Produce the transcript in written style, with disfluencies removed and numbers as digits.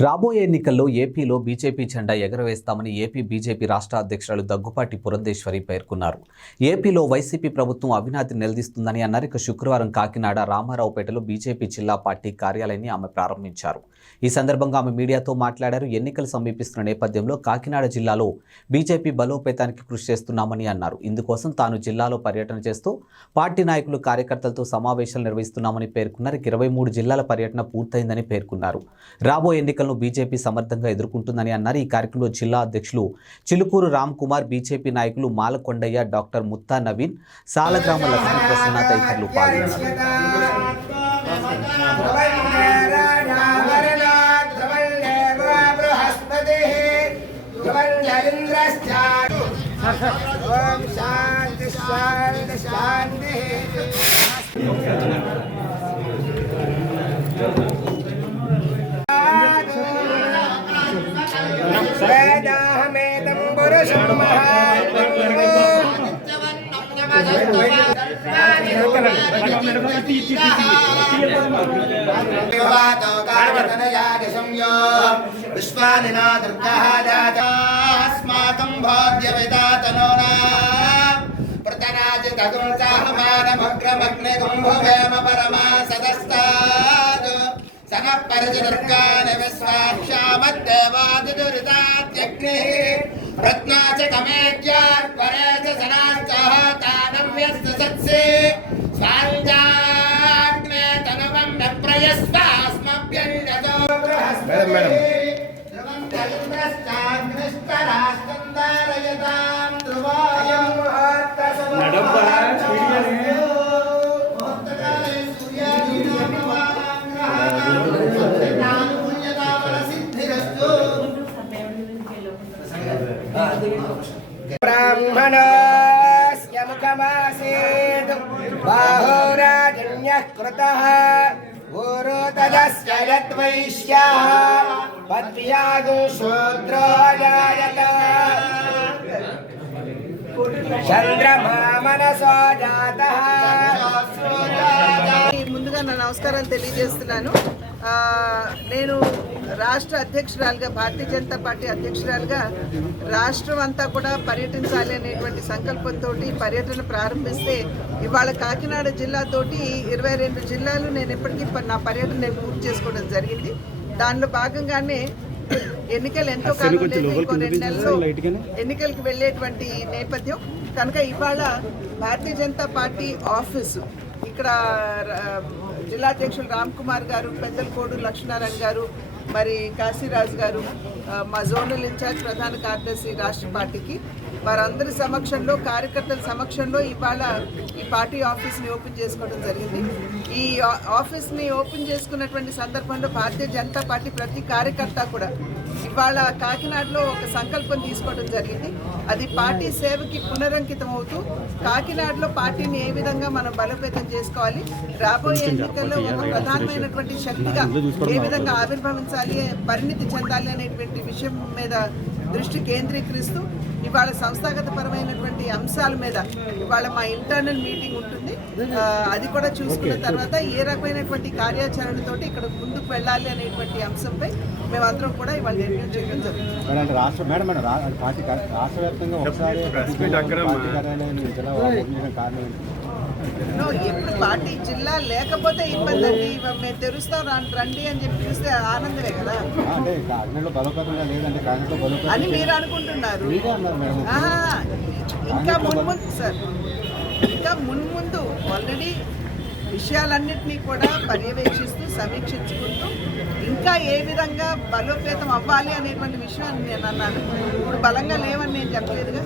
రాబోయే ఎన్నికల్లో ఏపీలో బీజేపీ జెండా ఎగరవేస్తామని ఏపీ బీజేపీ రాష్ట్ర అధ్యక్షురాలు దగ్గుపాటి పురంధేశ్వరి పేర్కొన్నారు. ఏపీలో వైసీపీ ప్రభుత్వం అవినీతిని నిలదీస్తుందని అన్నారు. శుక్రవారం కాకినాడ రామారావుపేటలో బీజేపీ జిల్లా పార్టీ కార్యాలయాన్ని ఆమె ప్రారంభించారు. ఈ సందర్భంగా ఆమె మీడియాతో మాట్లాడారు. ఎన్నికలు సమీపిస్తున్న నేపథ్యంలో కాకినాడ జిల్లాలో బీజేపీ బలోపేతానికి కృషి చేస్తున్నామని అన్నారు. ఇందుకోసం తాను జిల్లాలో పర్యటన చేస్తూ పార్టీ నాయకులు కార్యకర్తలతో సమావేశాలు నిర్వహిస్తున్నామని పేర్కొన్నారు. 23 జిల్లాల పర్యటన పూర్తయిందని పేర్కొన్నారు. రాబోయే ఎన్నికలను బీజేపీ సమర్థంగా ఎదుర్కొంటుందని అన్నారు. ఈ కార్యక్రమంలో జిల్లా అధ్యక్షులు చిలుకూరు రామ్ కుమార్, బీజేపీ నాయకులు మాలకొండయ్య, డాక్టర్ ముత్తా నవీన్, సాలగ్రామ లక్ష్మీ ప్రసన్న తదితరులు పాల్గొన్నారు. వేదాహమేతం పురుషం విశ్వానినా దుర్గః జాతాస్మాకం భాగ్యవిదాతనోనా ప్రతరాజితగుం సాహమానమగ్రమగ్నిగుంభవేమ పరమా సదస్తాద్ సనః పరిజదుర్గాని విశ్వాక్షామద్దేవాదిదురితాత్యగ్నిః రత్నాచకమేజ్యాత్పరేచ సనాశ్చః తానమ్యస్తు సత్సే స్వాంజాగ్నే తనవం నప్రయస్వాస్మభ్యంజతో బృహస్పతి ధ్రువంతరింద్రశ్చాగ్నిష్టరాస్కందారయతాం ధ్రువాయం బ్రాహ్మణస్య ముఖమాసీత్ బాహురాజన్యః కృతః ఊరు తదస్య యద్వైశ్యాః పద్యాగు శూద్రో జాయత చంద్రమా మనసో జాతః. ముందుగా నా నమస్కారాలు తెలియజేస్తున్నాను. నేను రాష్ట్ర అధ్యక్షురాలుగా, భారతీయ జనతా పార్టీ అధ్యక్షురాలుగా రాష్ట్రం అంతా కూడా పర్యటించాలి అనేటువంటి సంకల్పంతో పర్యటన ప్రారంభిస్తే ఇవాళ కాకినాడ జిల్లాతోటి 22 జిల్లాలు నేను ఇప్పటికీ నా పర్యటన నేను పూర్తి చేసుకోవడం జరిగింది. దానిలో భాగంగానే ఎన్నికలు ఎంతో కాలం లేదు, ఇంకో 2 నెలల్లో ఎన్నికలకు వెళ్ళేటువంటి నేపథ్యం కనుక ఇవాళ భారతీయ జనతా పార్టీ ఆఫీసు ఇక్కడ జిల్లా అధ్యక్షులు రామ్ కుమార్ గారు, పెద్దల కోడు లక్ష్మీనారాయణ గారు, మరి కాశీరాజు గారు, మా జోనల్ ఇన్ఛార్జ్ ప్రధాన కార్యదర్శి రాష్ట్ర పార్టీకి, వారందరి సమక్షంలో, కార్యకర్తల సమక్షంలో ఇవాళ ఈ పార్టీ ఆఫీస్ని ఓపెన్ చేసుకోవడం జరిగింది. ఈ ఆఫీస్ని ఓపెన్ చేసుకున్నటువంటి సందర్భంలో భారతీయ జనతా పార్టీ ప్రతి కార్యకర్త కూడా ఇవాళ కాకినాడలో ఒక సంకల్పం తీసుకోవడం జరిగింది. అది పార్టీ సేవకి పునరంకితం అవుతూ కాకినాడలో పార్టీని ఏ విధంగా మనం బలోపేతం చేసుకోవాలి, రాబోయే ఎన్నికల్లో ఒక ప్రధానమైనటువంటి శక్తిగా ఏ విధంగా ఆవిర్భవించాలి, పరిణితి చెందాలి అనేటువంటి విషయం మీద దృష్టి కేంద్రీకరిస్తూ ఇవాళ సంస్థాగత పరమైనటువంటి అంశాల మీద ఇవాళ మా ఇంటర్నల్ మీటింగ్ ఉంటుంది. అది కూడా చూసుకున్న తర్వాత ఏ రకమైనటువంటి కార్యాచరణతోటి ఇక్కడ ముందుకు వెళ్ళాలి అనేటువంటి అంశంపై మేమందరం కూడా ఇవాళ నిర్ణయం చేయడం జరుగుతుంది. ఎప్పుడు పార్టీ జిల్లా లేకపోతే ఇబ్బంది అండి. మేము తెరుస్తాం రండి అని చెప్పి చూస్తే ఆనందమే కదా అని మీరు అనుకుంటున్నారు. ఇంకా మున్ముందు సార్, ఇంకా మున్ముందు ఆల్రెడీ విషయాలన్నింటినీ కూడా పర్యవేక్షిస్తూ సమీక్షించుకుంటూ ఇంకా ఏ విధంగా బలోపేతం అవ్వాలి అనేటువంటి విషయాన్ని నేను అన్నాను. ఇప్పుడు బలంగా లేవని నేను చెప్పలేదుగా.